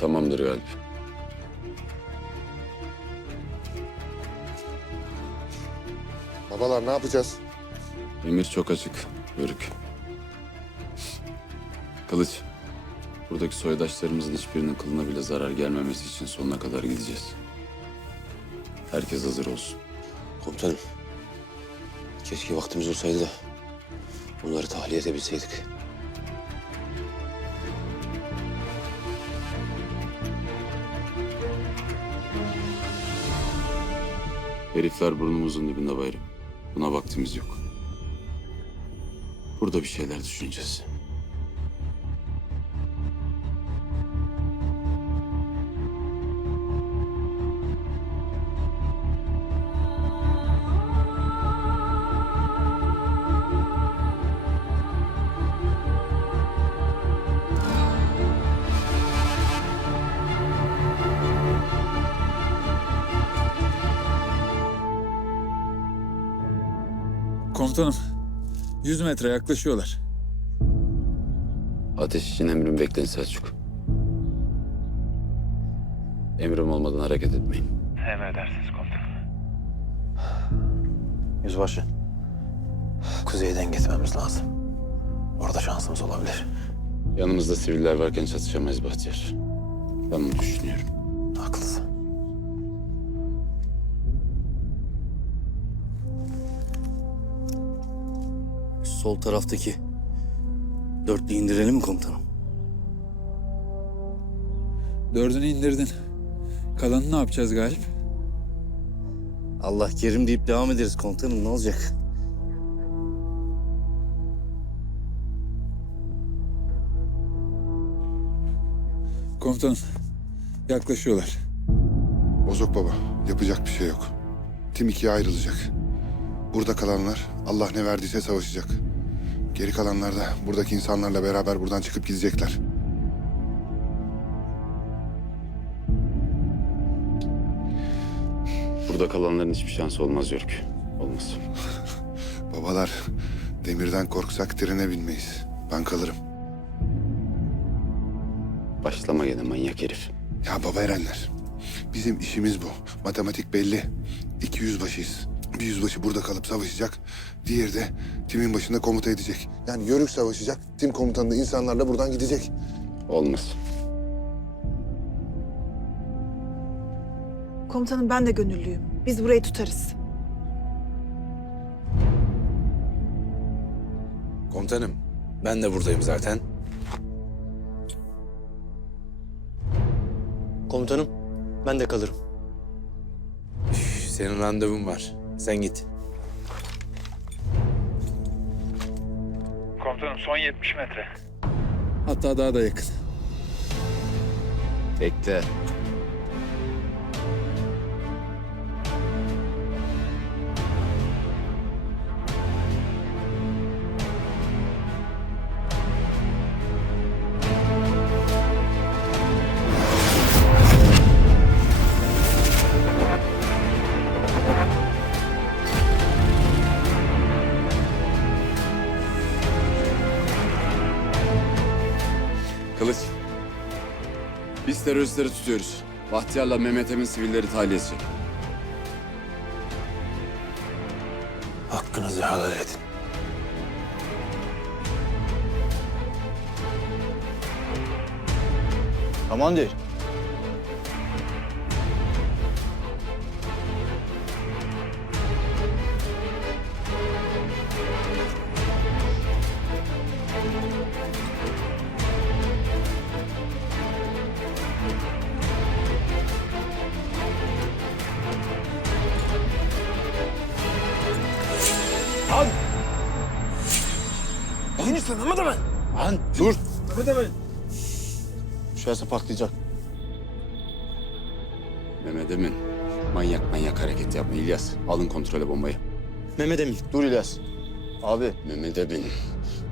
Tamamdır Galip. Babalar ne yapacağız? Emir çok açık. Yörük. Kılıç. Buradaki soydaşlarımızın hiçbirinin kılına bile zarar gelmemesi için sonuna kadar gideceğiz. Herkes hazır olsun. Komutanım. Keşke vaktimiz olsaydı da bunları tahliye edebilseydik. Herifler burnumuzun dibinde bayram. Buna vaktimiz yok. Burada bir şeyler düşüneceğiz. Komutanım, 100 metre yaklaşıyorlar. Ateş için emrim bekleyin Selçuk. Emrim olmadan hareket etmeyin. Emredersiniz komutanım. Yüzbaşı. Kuzeyden gitmemiz lazım. Orada şansımız olabilir. Yanımızda siviller varken çatışamayız Bahtiyar. Ben bunu düşünüyorum. Sol taraftaki dörtlü indirelim mi komutanım? Dördünü indirdin. Kalanını ne yapacağız Galip? Allah kerim deyip devam ederiz komutanım ne olacak? Komutanım, yaklaşıyorlar. Bozok baba yapacak bir şey yok. Tim ikiye ayrılacak. Burada kalanlar Allah ne verdiyse savaşacak. Geri kalanlar da buradaki insanlarla beraber buradan çıkıp gidecekler. Burada kalanların hiçbir şansı olmaz Yörük. Olmaz. Babalar demirden korksak trene binmeyiz. Ben kalırım. Başlama gene manyak herif. Ya baba erenler. Bizim işimiz bu. Matematik belli. İki yüzbaşıyız. Bir yüzbaşı burada kalıp savaşacak. Diğeri de timin başında komuta edecek. Yani Yörük savaşacak. Tim komutanı da insanlarla buradan gidecek. Olmaz. Komutanım ben de gönüllüyüm. Biz burayı tutarız. Komutanım, ben de buradayım zaten. Komutanım ben de kalırım. Üf, senin randevun var. Sen git. Komutanım son 70 metre. Hatta daha da yakın. Bekle. Biz teröristleri tutuyoruz. Bahtiyar'la Mehmet Emin sivilleri tahliye edecek. Hakkınızı helal edin. Tamamdır. Lan dur. Şurası patlayacak. Mehmet Emin. Manyak manyak hareket yapma İlyas. Alın kontrole bombayı. Mehmet Emin. Dur İlyas. Abi Mehmet Emin.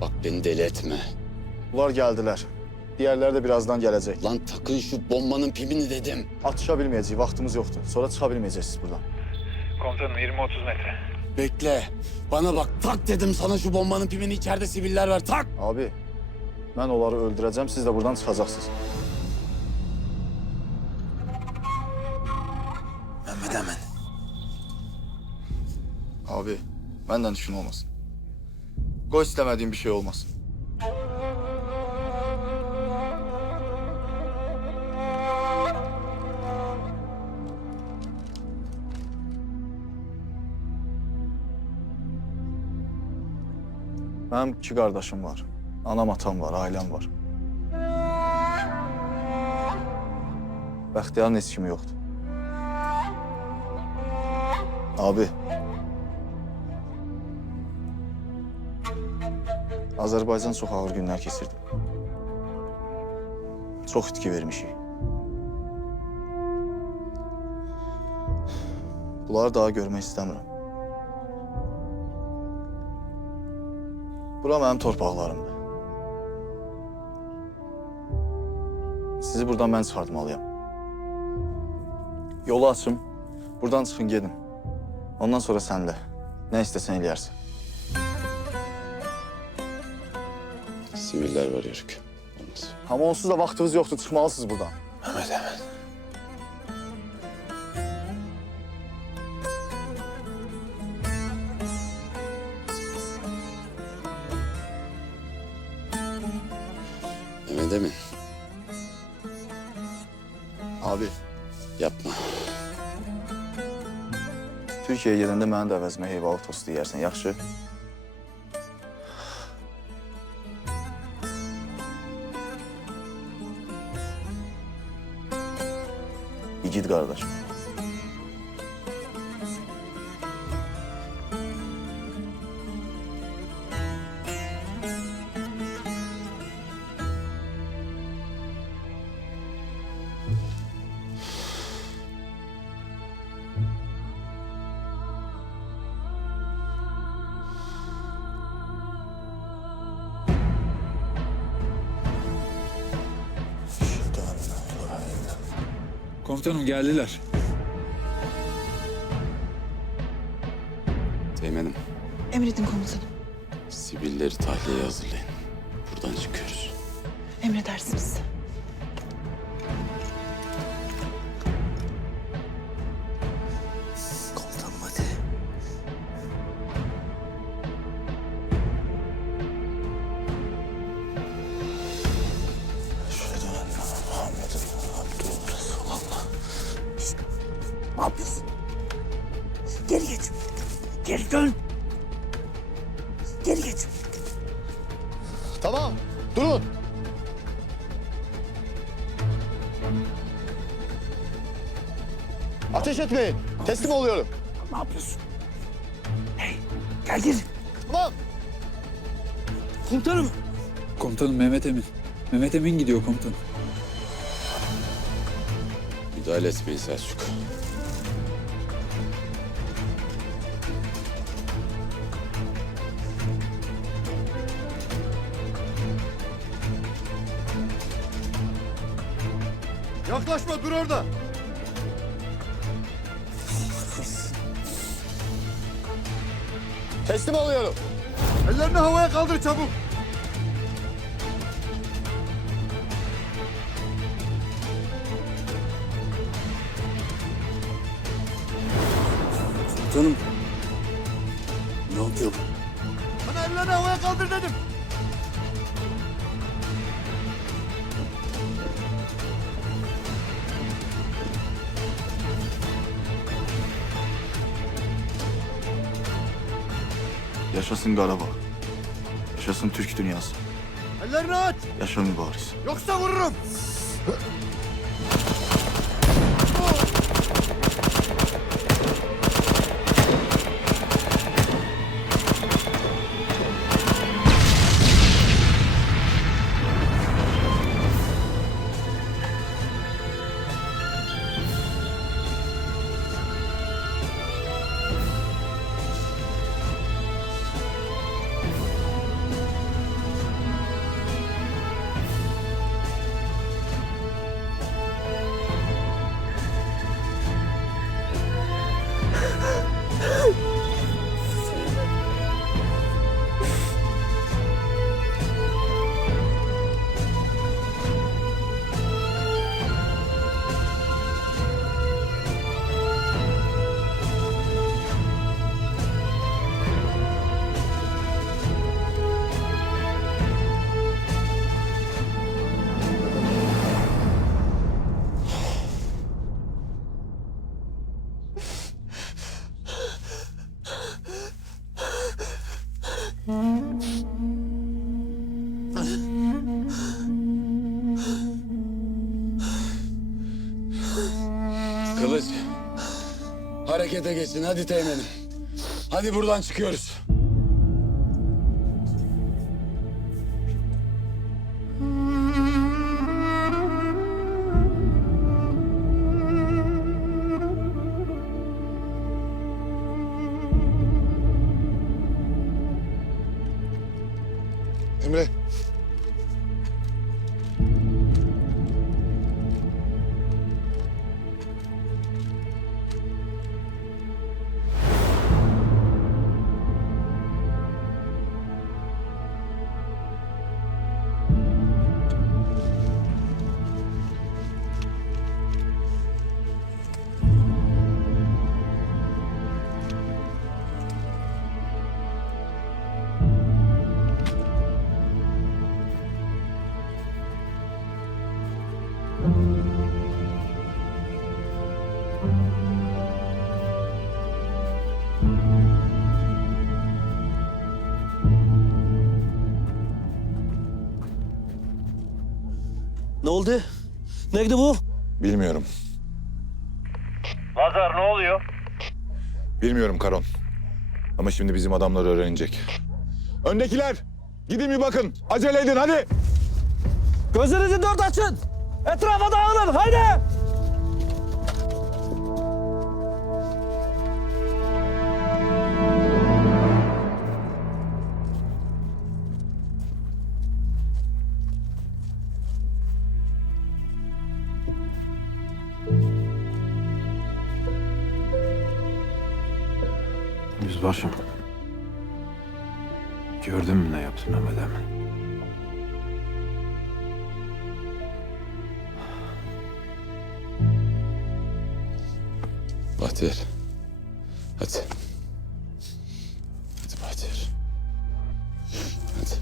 Bak beni deli etme. bunlar geldiler. Diğerleri de birazdan gelecek. Lan takın şu bombanın pimini dedim. Atışabilmeyeceğiz. Vaktimiz yoktu. Sonra çıkabilmeyeceğiz buradan. Komutanım 20-30 metre. Bekle. Bana bak tak dedim sana şu bombanın pimini içeride siviller var tak. Abi ben onları öldüreceğim siz de buradan çıkacaksınız. Mehmet hemen. Abi benden düşün olmasın. Koy istemediğim bir şey olmasın. Benim iki kardeşim var. Anam atam var, ailem var. Bəxtiyarın heç kimi yoxdur. Abi. Azərbaycan çox ağır günlər keçirdi. Çox itki vermişik. Bunları daha görmək istəmirəm. Bura mənim torpaqlarımdır. Sizi buradan mən çıxartmalıyam. Yolu açım, buradan çıxın gedin. Ondan sonra sənlə. Nə istəsən eləyərsən. Siviller var Yörük. Olmaz. Amma onsuz da vaxtınız yoxdur, çıxmalısınız buradan. Mehmet Emin. Mehmet Emin. Abi, Yapma. Türkiyəyə gedəndə mənim də əvəzimə heyvalı tostu yeyərsən, yaxşı? İgid qardaş. Komutanım geldiler. Teğmenim. Emredin komutanım. Sivilleri tahliyeye hazırlayın. Buradan çıkıyoruz. Emredersiniz. Geri dön. Geri geç. Tamam, durun. Ateş etmeyin. Teslim oluyorum. Ne yapıyorsun? Hey, gel geri. Tamam. Komutanım. Komutanım Mehmet Emin. Mehmet Emin gidiyor komutanım. Müdahale etmeyin Selçuk. Yaklaşma, dur orada. Teslim oluyorum. Ellerini havaya kaldır çabuk. Yaşasın Qarabağ. Yaşasın Türk dünyası. Ellerini aç. Yaşa mübariz. Yoksa vururum. Harekete geçin hadi teğmenim. Hadi buradan çıkıyoruz. Ne oldu? Nerede bu? Bilmiyorum. Lazar ne oluyor? Bilmiyorum Karon. Ama şimdi bizim adamlar öğrenecek. Öndekiler! Gidin bir bakın. Acele edin hadi. Gözlerinizi dört açın. Etrafa dağılın. Haydi. Yüzbaşım. Gördün mü ne yaptı Mehmet Emin? Bahtiyar. Hadi. Hadi Bahtiyar. Hadi.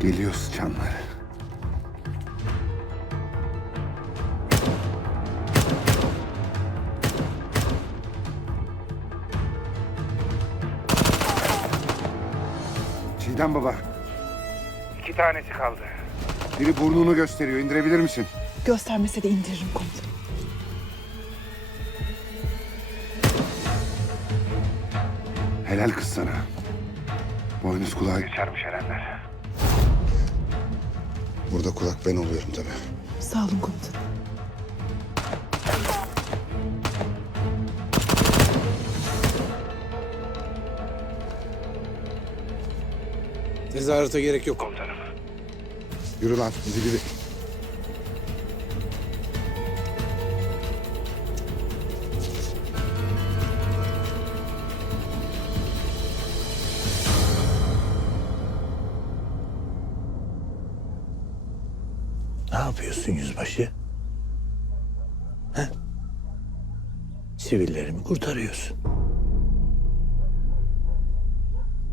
Geliyor sıçanlar. Çiğdem baba, İki tanesi kaldı. biri burnunu gösteriyor. İndirebilir misin? Göstermese de indiririm komutanım. Helal kız sana. Boynuz kulağı. Geçermiş Erenler. Burada kulak ben oluyorum tabii. Sağ olun komutanım. Tezahürata gerek yok. Komutanım. Yürü lan, yürü. Ne yapıyorsun yüzbaşı? He? Sivillerimi kurtarıyorsun.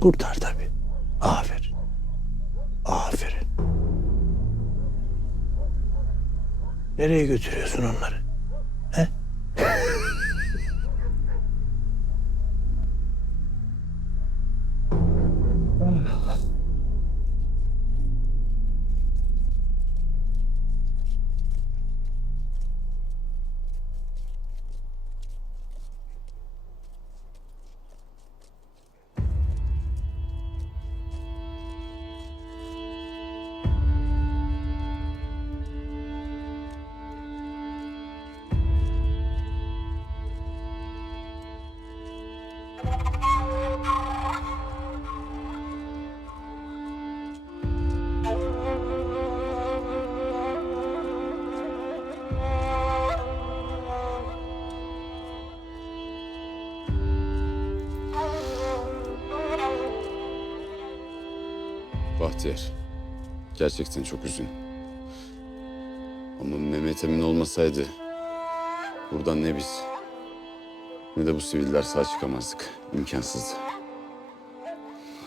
Kurtar tabii. Nereye götürüyorsun onları? Bahtiyar. Gerçekten çok üzgün. Ama Mehmet Emin olmasaydı buradan ne biz ne de bu siviller sağ çıkamazdık. İmkansızdı.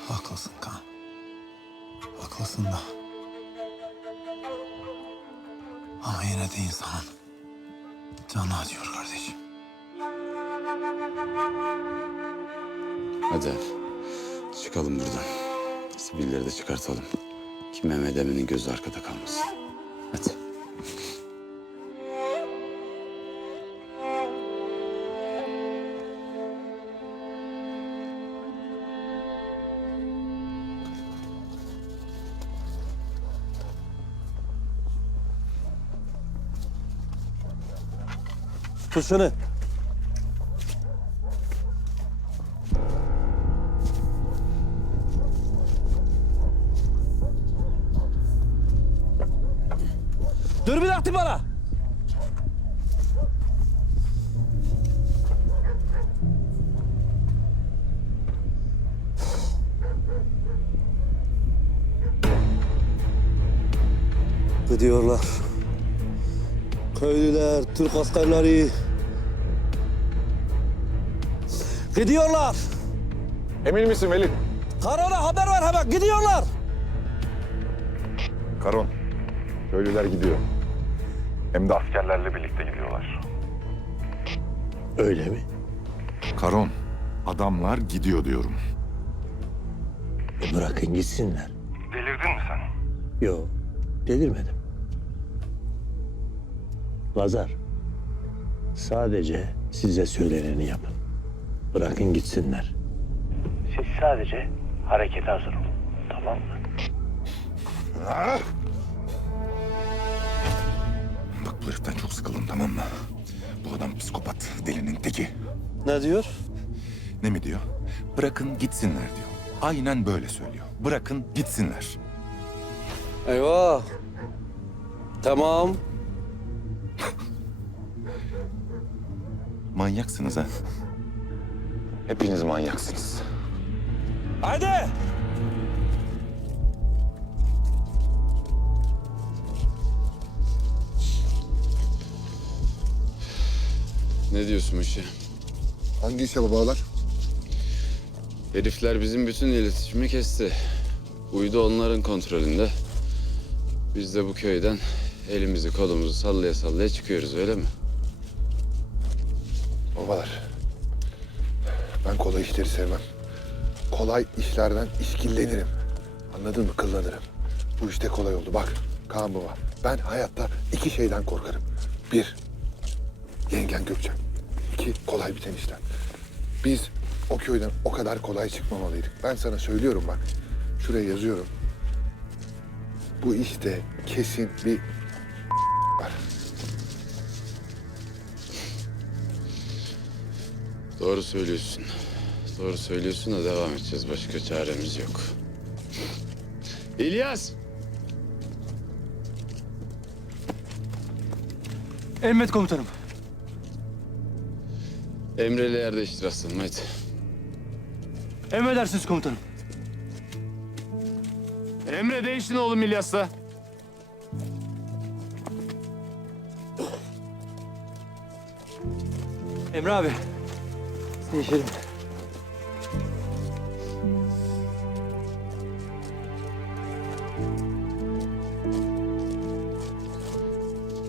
Haklısın Kaan. Haklısın da. Ama yine de insanın canı acıyor kardeşim. Hadi. Çıkalım buradan. Sivilleri de çıkartalım. Ki Mehmet Emin'in gözü arkada kalmasın. Hadi. Tut şunu. Köylüler, Türk askerleri. Gidiyorlar. Emin misin Veli? Karon'a haber ver hemen. Gidiyorlar. Karon. Köylüler gidiyor. Hem de askerlerle birlikte gidiyorlar. Öyle mi? Karon. Adamlar gidiyor diyorum. E bırakın gitsinler. Delirdin mi sen? Yok, delirmedim. Lazar, sadece size söyleneni yapın. Bırakın gitsinler. Siz sadece harekete hazır olun, tamam mı? Bak bu heriften çok sıkıldım tamam mı? Bu adam psikopat, delinin teki. Ne diyor? Ne mi diyor? Bırakın gitsinler diyor. Aynen böyle söylüyor. Bırakın gitsinler. Eyvah. Tamam. Manyaksınız ha. Hepiniz manyaksınız. Hadi. Ne diyorsun bu işe? Hangi işe babalar? Herifler bizim bütün iletişimi kesti. Uydu onların kontrolünde. Biz de bu köyden elimizi kolumuzu sallaya sallaya çıkıyoruz öyle mi? Babalar. Ben kolay işleri sevmem. Kolay işlerden işkillenirim. Anladın mı? Kıllanırım. Bu işte kolay oldu. Bak Kaan baba. Ben hayatta iki şeyden korkarım. Bir, yengen Gökçen. İki, kolay biten işler. Biz o köyden o kadar kolay çıkmamalıydık. Ben sana söylüyorum bak. Şuraya yazıyorum. Bu işte kesin bir var. Doğru söylüyorsun. Doğru söylüyorsun da devam edeceğiz. Başka çaremiz yok. İlyas! Emret komutanım. Emre ile yer değiştir aslanım hadi. Emredersiniz komutanım. Emre değiştin oğlum İlyas'la. Emre abi. Değişelim.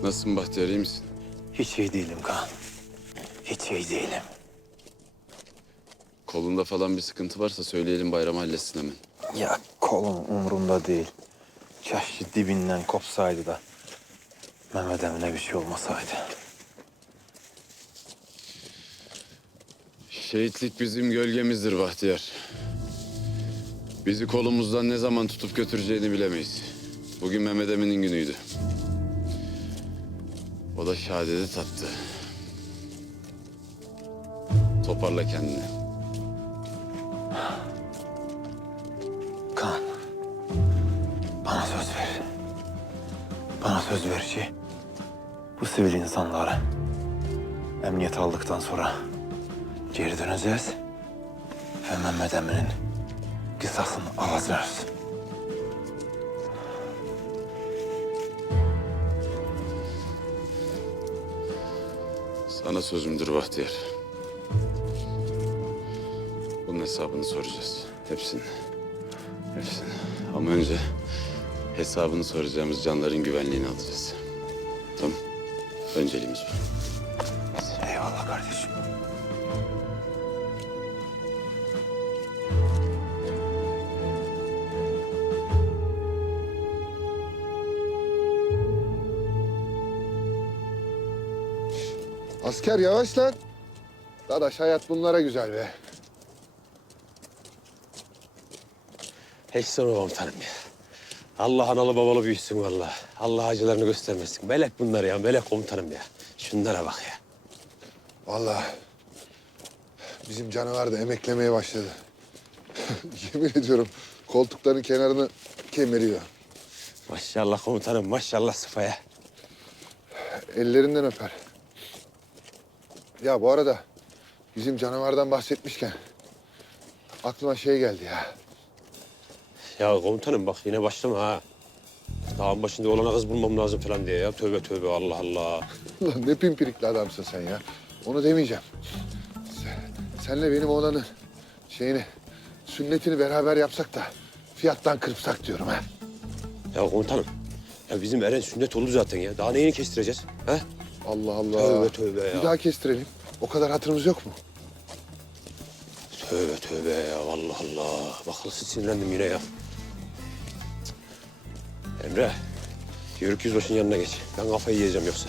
Nasılsın Bahtiyar iyi misin? Hiç iyi değilim Kaan. Hiç iyi değilim. Kolunda falan bir sıkıntı varsa söyleyelim bayram halletsin hemen. Ya kolum umurumda değil. Çarşı dibinden kopsaydı da Mehmet Emin'e bir şey olmasaydı. Şehitlik bizim gölgemizdir Bahtiyar. Bizi kolumuzdan ne zaman tutup götüreceğini bilemeyiz. Bugün Mehmet Emin'in günüydü. O da şehadeti tattı. Toparla kendini. Kaan. Bana söz ver. Bana söz ver ki bu sivil insanları emniyet aldıktan sonra geri döneceğiz ve Mehmet Emin'in kısasını alacağız. Sana sözümdür Bahtiyar. Bunun hesabını soracağız. Hepsini. Hepsini. Ama önce hesabını soracağımız canların güvenliğini alacağız. Tamam. Önceliğimiz bu. Asker yavaş lan. Dadaş hayat bunlara güzel be. Hiç sorma komutanım ya. Allah analı babalı büyüsün vallahi. Allah acılarını göstermesin. Melek bunlar ya, melek komutanım ya. Şunlara bak ya. Vallahi bizim canavar da emeklemeye başladı. Yemin ediyorum koltukların kenarını kemiriyor. Maşallah komutanım, maşallah sıfaya. Ellerinden öper. Ya bu arada bizim canavardan bahsetmişken aklıma şey geldi ya. Ya komutanım bak yine başlama ha. Dağın başında olana kız bulmam lazım falan diye ya. Tövbe tövbe Allah Allah. Ulan ne pimpirikli adamsın sen ya. Onu demeyeceğim. Sen, senle benim oğlanın şeyini, sünnetini beraber yapsak da fiyattan kırpsak diyorum ha. Ya komutanım. Ya bizim Eren sünnet oldu zaten ya. Daha neyini kestireceğiz? He? Allah Allah. Tövbe tövbe ya. Bir daha kestirelim. O kadar hatırımız yok mu? Tövbe tövbe ya Allah Allah. Bak nasıl sinirlendim yine ya. Emre. Yörük yüzbaşının yanına geç. Ben kafayı yiyeceğim yoksa.